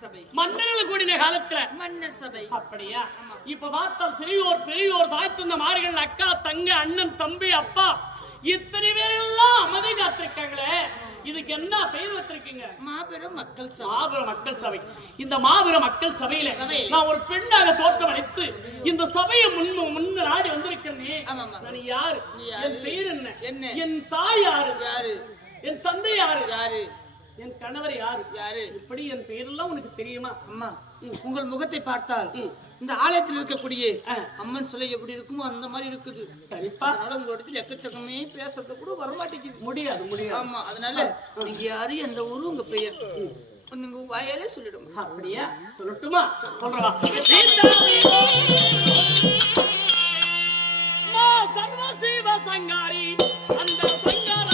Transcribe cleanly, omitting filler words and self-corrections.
சபை. மன்னர்கள் கூடின காலத்துல மன்னர் சபை. அப்படியா? இப்ப பார்த்தால் சிறியோர் பெரியோர் தாய் தந்த மார்கள் அக்கா தங்க அண்ணன் தம்பி அப்பா இத்தனை பேரெல்லாம் அமைதி காத்திருக்காங்களே, இதுக்கு என்ன பெயர் வச்சிருக்கீங்க? மாபெரும் மக்கள் சபை. மாபெரும் மக்கள் சபை. இந்த மாபெரும் மக்கள் சபையில நான் ஒரு பெண்ணாக தோற்றம் அளித்து இந்த சபையை முன்ன நாடி வந்திருக்கிறேன். நான் யாரு? என் பெயர் என்ன? என் தாய் யாரு? என் தந்தை யாரு? என் கணவர் யாரு? இப்படி என் பெயரெல்லாம் உனக்கு தெரியுமா? அம்மா, உங்கள் முகத்தை பார்த்தால் இந்த ஆலயத்தில் இருக்கக்கூடிய அம்மன் சிலை எப்படி இருக்குமோ அந்த மாதிரி இருக்குது. சரிப்பா. அதனால உங்களிடத்தில் எக்கச்சக்கமே பேசுறது கூட வரமாட்டேங்குது. முடியாது. ஆமா, அதனால நீங்க யாரு, எந்த ஊரு, உங்க பெயர் நீங்க வாயாலே சொல்லிடுங்க. அப்படியா? சொல்லட்டுமா? சொல்றா. சர்வ சிவ சங்காரி அந்த சங்கார